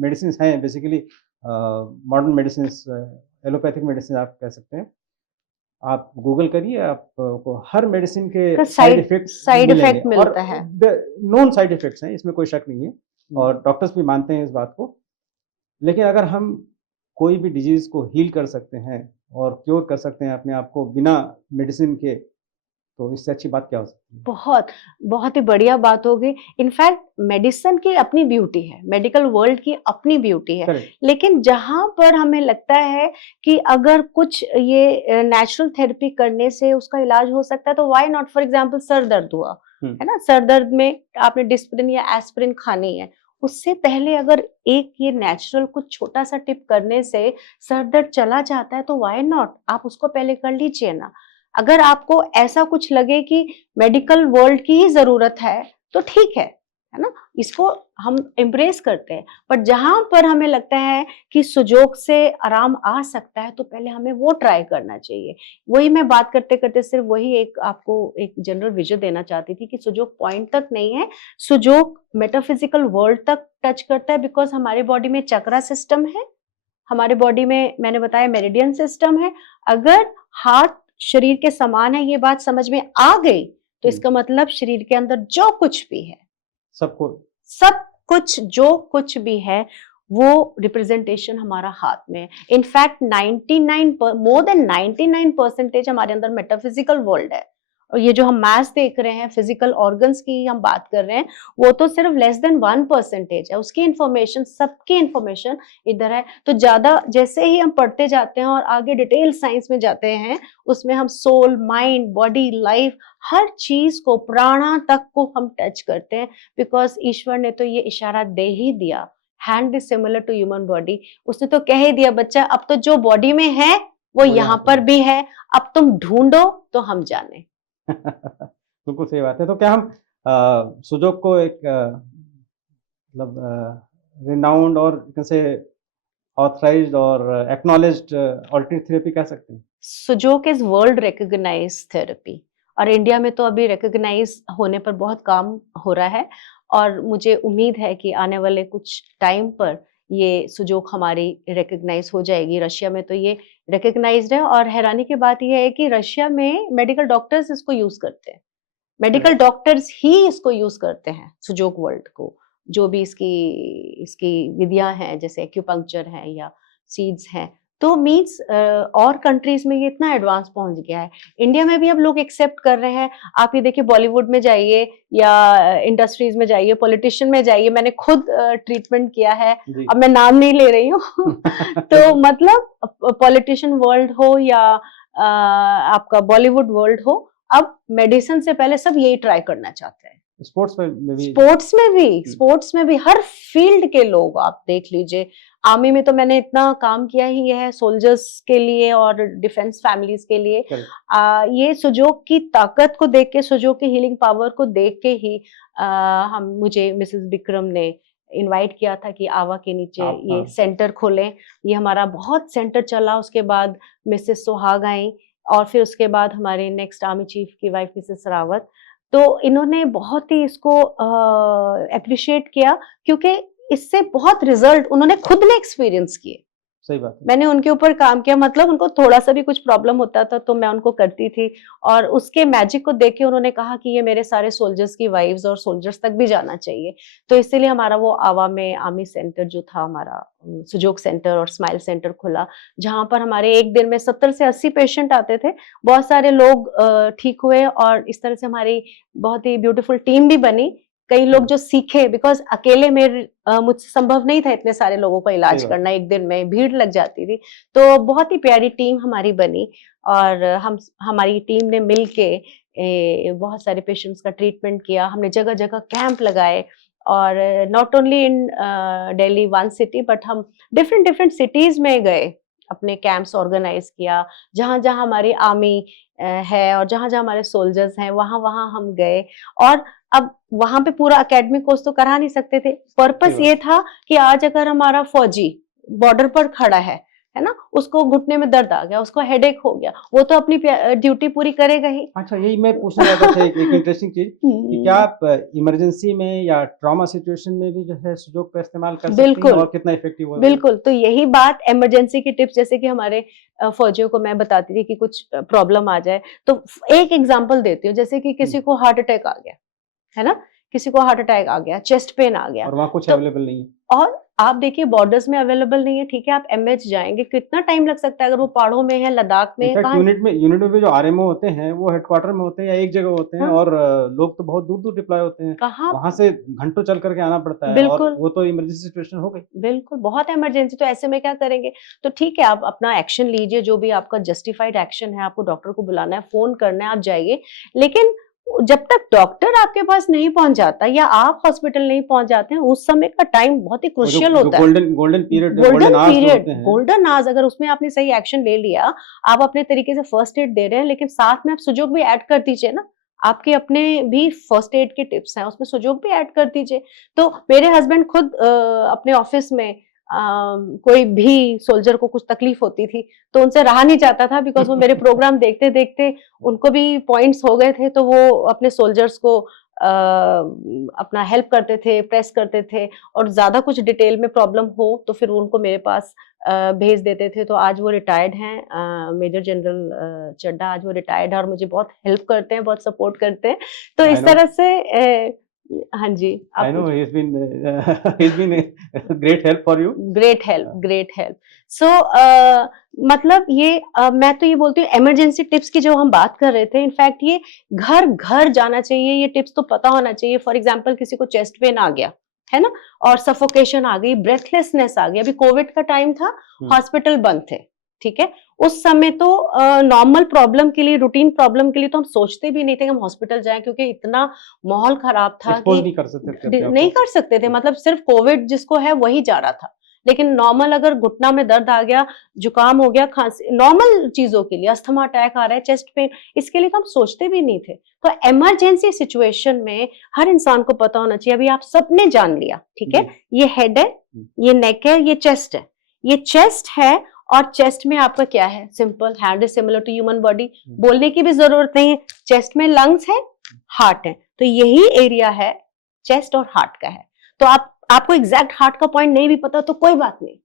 मेडिसिन्स हैं basically, modern medicines, allopathic medicine आप कह सकते हैं। आप गूगल करिए, आपको हर मेडिसिन के का साइड इफ़ेक्ट्स साइड मिलेंगे, इफेक्ट और मिलता है। द नोन साइड इफ़ेक्ट्स हैं, इसमें कोई शक नहीं है, और डॉक्टर्स भी मानते हैं इस बात को। लेकिन अगर हम कोई भी डिज़ीज़ को हील कर सकते हैं और क्योर कर सकते हैं अपने आप को बिना मेडिसिन के, तो इससे अच्छी बात क्या हो सकती है? बहुत, बहुत ही बढ़िया बात होगी। इनफैक्ट मेडिसिन की अपनी ब्यूटी है, मेडिकल वर्ल्ड की अपनी ब्यूटी है। करेक्ट। लेकिन जहाँ पर हमें लगता है कि अगर कुछ ये नेचुरल थेरेपी करने से उसका इलाज हो सकता है, तो why not? For example sir दर्द हुआ, हुँ, है ना? सर दर्द में आपने डिस्प्रिन या एस्पिरिन खानी है। उससे पहले अगर एक ये नेचुरल कुछ छोटा-सा टिप करने से सर दर्द चला जाता है, तो व्हाई नॉट? आप उसको पहले कर लीजिए ना। अगर आपको ऐसा कुछ लगे कि मेडिकल वर्ल्ड की ही ज़रूरत है, तो ठीक है ना? इसको हम एम्ब्रेस करते हैं। बट जहाँ पर हमें लगता है कि सुजोग से आराम आ सकता है, तो पहले हमें वो ट्राई करना चाहिए। वही मैं बात करते-करते सिर्फ़ वही एक आपको एक जनरल विज़न देना चाहती थी कि सुजोग पॉइंट तक नहीं है, सुजोग मेटाफिज़िकल वर्ल्ड तक टच करता है, बिकॉज़ हमारी बॉडी में चक्रा सिस्टम है, हमारे बॉडी में मैंने बताया मेरिडियन सिस्टम है। अगर हार्ट शरीर के समान है, ये बात समझ में आ गई, तो हुँ, इसका मतलब शरीर के अंदर जो कुछ भी है, सबको। सब कुछ जो कुछ भी है, वो रिप्रेजेंटेशन हमारा हाथ में है। इनफैक्ट 99 मोर देन 99% हमारे अंदर मेटाफिजिकल वर्ल्ड है। और ये जो हम मैथ्स देख रहे हैं, फिजिकल ऑर्गन्स की हम बात कर रहे हैं, वो तो सिर्फ लेस देन 1% है। उसकी इंफॉर्मेशन, सबकी इंफॉर्मेशन इधर है। तो ज्यादा जैसे ही हम पढ़ते जाते हैं और आगे डिटेल साइंस में जाते हैं, उसमें हम सोल, माइंड, बॉडी, लाइफ, हर चीज को, प्राणा तक को हम टच करते हैं। बिकॉज ईश्वर ने तो ये इशारा दे ही दिया, hand is similar to human body. उसने तो कह ही दिया, बच्चा अब तो जो बॉडी में है वो वो यहाँ यहाँ पे पर है। भी है, अब तुम ढूंढो तो हम जाने। बिल्कुल सही बात है। तो क्या हम सुजोग को एक मतलब रिनाउंड और कैसे ऑथराइज्ड और एक्नॉलेज्ड अल्टरनेटिव थेरेपी कह सकते हैं? Sujok is world recognized therapy, और इंडिया में तो अभी रिकॉग्नाइज होने पर बहुत काम हो रहा है। और मुझे उम्मीद है कि आने वाले कुछ टाइम पर ये सुजोक हमारी रिकॉग्नाइज हो जाएगी। रशिया में तो ये रिकॉग्नाइज्ड है, और हैरानी की बात यह है कि रशिया में मेडिकल डॉक्टर्स इसको यूज करते हैं। Medical correct. डॉक्टर्स ही इसको यूज करते हैं, सुजोक वर्ल्ड को। जो भी इसकी इसकी विधियां हैं, जैसे एक्यूपंक्चर है या सीड्स हैं, तो मीन्स और कंट्रीज में ये इतना एडवांस पहुंच गया है। इंडिया में भी अब लोग एक्सेप्ट कर रहे हैं। आप ये देखिए, बॉलीवुड में जाइए या इंडस्ट्रीज में जाइए, पॉलिटिशियन में जाइए, मैंने खुद ट्रीटमेंट किया है। जी। अब मैं नाम नहीं ले रही हूँ। तो बिल्कुल। मतलब पॉलिटिशियन वर्ल्ड हो या आपका बॉलीवुड वर्ल्ड हो, अब मेडिसिन से पहले सब यही ट्राई करना चाहते हैं। स्पोर्ट्स में भी। स्पोर्ट्स में भी, हुँ, स्पोर्ट्स में भी हर फील्ड के लोग आप देख लीजिए। आर्मी में तो मैंने इतना काम किया ही है सोल्जर्स के लिए और डिफेंस फैमिलीज के लिए। करेक्ट। ये सुजोग की ताकत को देख के, सुजोग की हीलिंग पावर को देख के ही हम मुझे मिसेस विक्रम ने इनवाइट किया था कि आवा के नीचे आप, ये हाँ, सेंटर खोलें। ये हमारा बहुत सेंटर चला। उसके बाद मिसेस सुहाग आई, और फिर उसके बाद हमारे नेक्स्ट आर्मी चीफ की वाइफ मिसेस रावत। तो इन्होंने बहुत ही इसको एप्रिशिएट किया, क्योंकि इससे बहुत रिजल्ट उन्होंने खुद ने एक्सपीरियंस किए। सही बात है। मैंने उनके ऊपर काम किया, मतलब उनको थोड़ा-सा भी कुछ प्रॉब्लम होता था तो मैं उनको करती थी, और उसके मैजिक को देख के उन्होंने कहा कि ये मेरे सारे सोल्जर्स की वाइव्स और सोल्जर्स तक भी जाना चाहिए। तो इसीलिए हमारा वो आवा में आर्मी सेंटर जो था हमारा, सुजोग सेंटर और स्माइल सेंटर खुला, जहाँ पर हमारे एक दिन में 70 से 80 पेशेंट आते थे। बहुत सारे लोग ठीक हुए, और इस तरह से हमारी बहुत ही ब्यूटीफुल टीम भी बनी। कई लोग हुँ, जो सीखे, बिकॉज़ अकेले मुझसे संभव नहीं था इतने सारे लोगों का सही इलाज बात करना है। एक दिन में, भीड़ लग जाती थी। तो बहुत ही प्यारी टीम हमारी बनी, और हमारी टीम ने मिल के बहुत सारे पेशेंट्स का ट्रीटमेंट किया। हमने जगह-जगह कैंप लगाए, और not only in Delhi one city, but हम डिफरेंट डिफरेंट सिटीज में गए, अपने कैंप्स ऑर्गेनाइज किया, जहाँ जहाँ हमारी आर्मी है और जहाँ जहाँ हमारे सोल्जर्स हैं वहाँ वहाँ हम गए। और अब वहाँ पे पूरा एकेडमिक कोर्स तो करा नहीं सकते थे, पर्पस ये था कि आज अगर हमारा फौजी बॉर्डर पर खड़ा है ना, उसको घुटने में दर्द आ गया, उसको हेडेक हो गया, वो तो अपनी ड्यूटी पूरी करेगा ही। अच्छा, यही मैं पूछने वाला था, एक इंटरेस्टिंग चीज कि क्या आप इमरजेंसी में या ट्रॉमा सिचुएशन में भी जो है सुजोग का इस्तेमाल कर सकती हैं बिल्कुल और कितना इफेक्टिव होगा? बिल्कुल, तो यही बात इमरजेंसी की टिप्स, जैसे कि हमारे फौजियों को मैं बताती थी कि कुछ प्रॉब्लम आ जाए, तो एक एग्जांपल देती हूँ, जैसे कि किसी को हार्ट अटैक आ गया, है ना, किसी को हार्ट अटैक आ गया, चेस्ट पेन आ गया, और वहाँ कुछ तो अवेलेबल नहीं है, और आप देखिए बॉर्डर्स में अवेलेबल नहीं है, ठीक है, आप एमएच जाएंगे, कितना टाइम लग सकता है, अगर वो पहाड़ों में है, लद्दाख में है, इनफैक्ट कहाँ। यूनिट में भी जो आरएमओ होते हैं वो हेडक्वार्टर में होते हैं या एक जगह होते हैं, हाँ, और लोग तो बहुत दूर दूर डिप्लॉय होते हैं, कहाँ। वहां से घंटों चल करके आना पड़ता है, और बिल्कुल वो तो इमरजेंसी सिचुएशन हो गई। बिल्कुल, बहुत इमरजेंसी, तो ऐसे में क्या करेंगे? तो ठीक है, आप अपना एक्शन लीजिए, जो भी आपका जस्टिफाइड एक्शन है, आपको डॉक्टर को बुलाना है, फोन करना है, आप जाइए, लेकिन जब तक डॉक्टर आपके पास नहीं पहुंच जाता या आप हॉस्पिटल नहीं पहुंच जाते हैं, उस समय का टाइम बहुत ही और जो क्रूशियल जो होता है। गोल्डन पीरियड, गोल्डन आवर्स जो होते हैं, गोल्डन आवर्स, अगर उसमें आपने सही एक्शन ले लिया, आप अपने तरीके से फर्स्ट एड दे रहे हैं, लेकिन साथ में आप सुजोग भी ऐड कर दीजिए ना, आपके अपने भी फर्स्ट एड के टिप्स हैं, उसमें सुजोग भी ऐड कर दीजिए। तो मेरे हस्बैंड खुद अपने ऑफिस में कोई भी सोल्जर को कुछ तकलीफ होती थी तो उनसे रहा नहीं जाता था, बिकॉज वो मेरे प्रोग्राम देखते देखते उनको भी पॉइंट्स हो गए थे, तो वो अपने सोल्जर्स को अपना हेल्प करते थे, प्रेस करते थे, और ज्यादा कुछ डिटेल में प्रॉब्लम हो तो फिर उनको मेरे पास भेज देते थे। तो आज वो रिटायर्ड हैं, मेजर जनरल चड्डा, आज वो रिटायर्ड है और मुझे बहुत हेल्प करते हैं, बहुत सपोर्ट करते हैं। तो आई इस नो तरह से हाँ जी, आई आप नो पूछिए। he's been a great help for you. Great help, great help. So मतलब ये मैं तो ये बोलती हूँ, इमरजेंसी टिप्स की जो हम बात कर रहे थे, इनफैक्ट ये घर घर जाना चाहिए, ये टिप्स तो पता होना चाहिए। फॉर एग्जाम्पल किसी को चेस्ट पेन आ गया है ना, और सफोकेशन आ गई, ब्रेथलेसनेस आ गई, अभी कोविड का टाइम था, हॉस्पिटल बंद थे, ठीक है, उस समय तो नॉर्मल प्रॉब्लम के लिए, रूटीन प्रॉब्लम के लिए तो हम सोचते भी नहीं थे कि हम हॉस्पिटल जाएं, क्योंकि इतना माहौल खराब था एक्सपोज कि नहीं कर सकते थे अपने आप नहीं को। कर सकते थे, मतलब सिर्फ कोविड जिसको है वही जा रहा था, लेकिन नॉर्मल अगर घुटना में दर्द आ गया, जुकाम हो गया, खांसी, नॉर्मल चीजों के लिए, अस्थमा अटैक आ रहा है, चेस्ट पेन, इसके लिए तो हम सोचते भी नहीं थे। तो इमरजेंसी सिचुएशन में हर इंसान को पता होना चाहिए। अभी आप सबने जान लिया, ठीक है, ये हेड है, ये नेक है, ये चेस्ट है, ये चेस्ट है, और चेस्ट में आपका क्या है? Simple, hand is similar to human body, बोलने की भी जरूरत नहीं है। चेस्ट में लंग्स है, हार्ट है, तो यही एरिया है चेस्ट और हार्ट का है। तो आपको एग्जैक्ट हार्ट का पॉइंट नहीं भी पता तो कोई बात नहीं,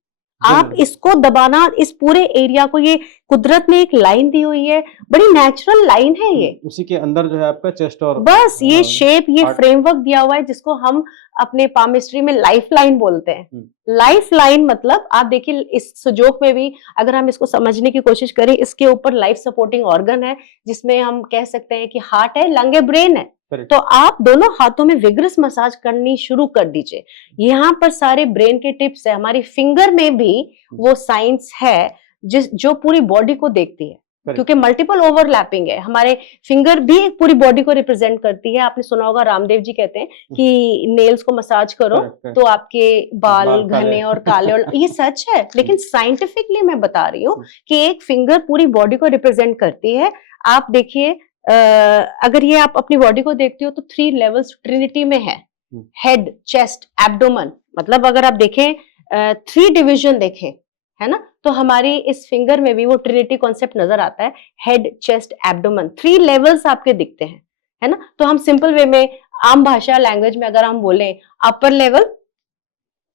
आप इसको दबाना, इस पूरे एरिया को, ये कुदरत ने एक लाइन दी हुई है, बड़ी नेचुरल लाइन है ये, उसी के अंदर जो है आपका चेस्ट और बस ये शेप, ये फ्रेमवर्क दिया हुआ है, जिसको हम अपने पामिस्ट्री में लाइफ लाइन बोलते हैं। लाइफ लाइन मतलब आप देखिए, इस सुजोग में भी अगर हम इसको समझने की कोशिश करें, इसके ऊपर लाइफ सपोर्टिंग ऑर्गन है, जिसमें हम कह सकते हैं कि हार्ट है, लंग है, ब्रेन है। तो आप दोनों हाथों में विग्रस मसाज करनी शुरू कर दीजिए। यहाँ पर सारे ब्रेन के टिप्स है, हमारी फिंगर में भी वो साइंस है जो पूरी बॉडी को देखती है, क्योंकि मल्टीपल ओवरलैपिंग है, हमारे फिंगर भी एक पूरी बॉडी को रिप्रेजेंट करती है। आपने सुना होगा, रामदेव जी कहते हैं कि नेल्स को मसाज करो तो आपके बाल घने और काले, और ये सच है, लेकिन साइंटिफिकली मैं बता रही हूँ कि एक फिंगर पूरी बॉडी को रिप्रेजेंट करती है। आप देखिए, अगर ये आप अपनी बॉडी को देखते हो तो 3 लेवल्स ट्रिनिटी में है, हेड, चेस्ट, एब्डोमेन, मतलब अगर आप देखें 3 डिवीजन देखें, है ना, तो हमारी इस फिंगर में भी वो ट्रिनिटी कॉन्सेप्ट नजर आता है, हेड, चेस्ट, एब्डोमेन, 3 लेवल्स आपके दिखते हैं, है ना। तो हम सिंपल वे में, आम भाषा लैंग्वेज में अगर हम बोलें, upper level,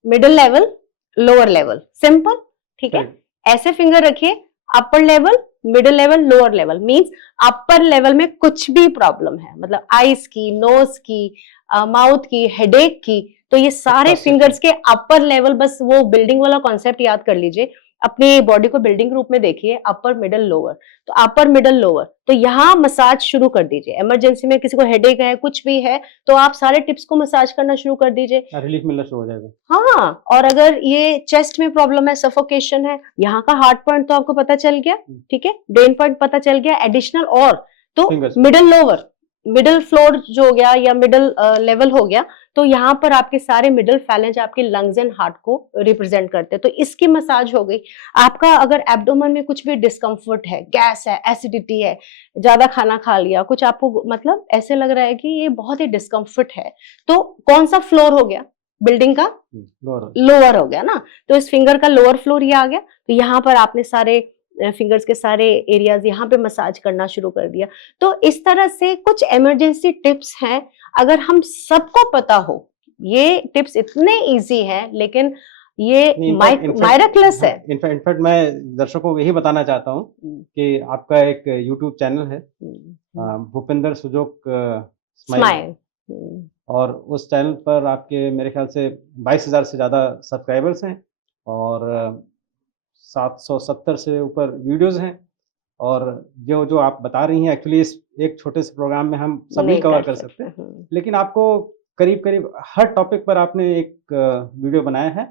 middle level, lower level, simple, ठीक है, ऐसे फिंगर रखिए, upper level, middle level, lower level, means upper level में कुछ भी प्रॉब्लम है, मतलब आईज की, नोज की, माउथ की, हेडेक की, तो ये सारे फिंगर्स के अपर लेवल, बस वो बिल्डिंग वाला कॉन्सेप्ट याद कर लीजिए, अपनी बॉडी को बिल्डिंग रूप में देखिए, अपर, मिडल, लोअर, तो अपर, मिडल, लोअर, तो यहाँ मसाज शुरू कर दीजिए। इमरजेंसी में किसी को हेडेक है, कुछ भी है, तो आप सारे टिप्स को मसाज करना शुरू कर दीजिए, रिलीफ मिलना शुरू हो जाएगा। हाँ, और अगर ये चेस्ट में प्रॉब्लम है, सफोकेशन है, यहाँ का हार्ट पॉइंट तो आपको पता चल गया, ठीक है, ब्रेन पॉइंट पता चल गया, एडिशनल और तो मिडल, लोअर, मिडल फ्लोर जो हो गया या मिडल लेवल हो गया, तो यहाँ पर आपके सारे मिडल फैलेंज आपके लंग्स एंड हार्ट को रिप्रेजेंट करते हैं। तो इसकी मसाज हो गई। आपका अगर एब्डोमेन में कुछ भी डिस्कम्फर्ट है, गैस है, एसिडिटी है, ज्यादा खाना खा लिया, कुछ आपको मतलब ऐसे लग रहा है कि ये बहुत ही डिस्कम्फर्ट है, तो कौन सा फ्लोर हो गया? बिल्डिंग का लोअर हो गया ना, तो इस फिंगर का लोअर फ्लोर ये आ गया। तो यहाँ पर आपने सारे फिंगर्स के सारे एरियाज यहाँ पे मसाज करना शुरू कर दिया। तो इस तरह से कुछ इमरजेंसी टिप्स हैं, अगर हम सबको पता हो, ये टिप्स इतने इजी हैं लेकिन ये मायरकलेस है। इनफैक्ट मैं दर्शकों को यही बताना चाहता हूँ कि आपका एक यूट्यूब चैनल है, भूपेंद्र सुजोक स्माइल, और उस चैनल पर आपके मेरे ख्याल से 22,000 से ज़्यादा सब्सक्राइबर्स हैं और 770 से ऊपर वीडियोज़ हैं। और जो जो आप बता रही हैं एक्चुअली इस एक छोटे से प्रोग्राम में हम सभी नहीं कवर कर कर सकते हैं। लेकिन आपको करीब-करीब हर टॉपिक पर आपने एक वीडियो बनाया है,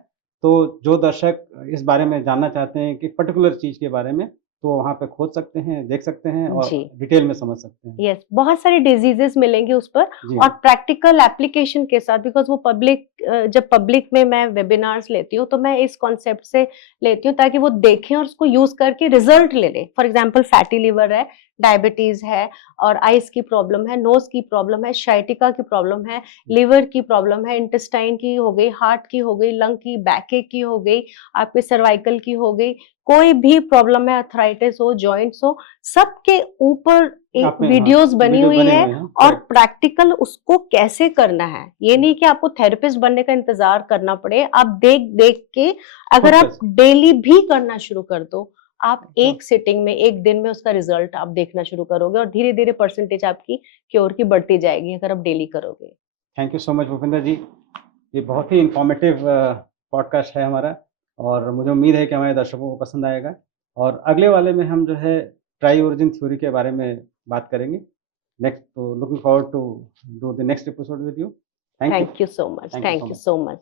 तो जो दर्शक इस बारे में जानना चाहते हैं कि पर्टिकुलर चीज़ के बारे में, तो वहाँ पे खोज सकते हैं, देख सकते हैं और जी। डिटेल में समझ सकते हैं। यस, बहुत सारे डिजीजेस मिलेंगे उस पर जी और हाँ। प्रैक्टिकल एप्लीकेशन के साथ, बिकॉज वो पब्लिक जब पब्लिक में मैं वेबिनार्स लेती हूँ तो मैं इस कॉन्सेप्ट से लेती हूँ ताकि वो देखें और उसको यूज करके रिजल्ट ले लें। फॉर एग्जांपल फैटी लिवर है, डायबिटीज है और आइस की प्रॉब्लम है, नोज की प्रॉब्लम है, शाइटिका की प्रॉब्लम है, लिवर की प्रॉब्लम है, इंटेस्टाइन की हो गई, हार्ट की हो गई, लंग की, बैक की हो गई, आपके सर्वाइकल की हो गई, कोई भी प्रॉब्लम है, अर्थराइटिस हो, जॉइंट्स हो, सबके ऊपर एक वीडियोस बनी हुई है और प्रैक्टिकल उसको कैसे करना है। ये नहीं कि आपको थेरेपिस्ट बनने का इंतजार करना पड़े, आप देख देख के अगर आप डेली भी करना शुरू कर दो, आप एक सिटिंग में, एक दिन में उसका रिजल्ट आप देखना शुरू करोगे और धीरे धीरे परसेंटेज आपकी क्योर की बढ़ती जाएगी अगर आप डेली करोगे। Thank you so much Bhupendra ji, ये बहुत ही इंफॉर्मेटिव पॉडकास्ट है हमारा और मुझे उम्मीद है कि हमारे दर्शकों को पसंद आएगा। और अगले वाले में हम जो है ट्राई ओरिजिन थ्योरी के बारे में बात करेंगे नेक्स्ट। तो looking forward to do the next episode with you. Thank you so much, thank you so much.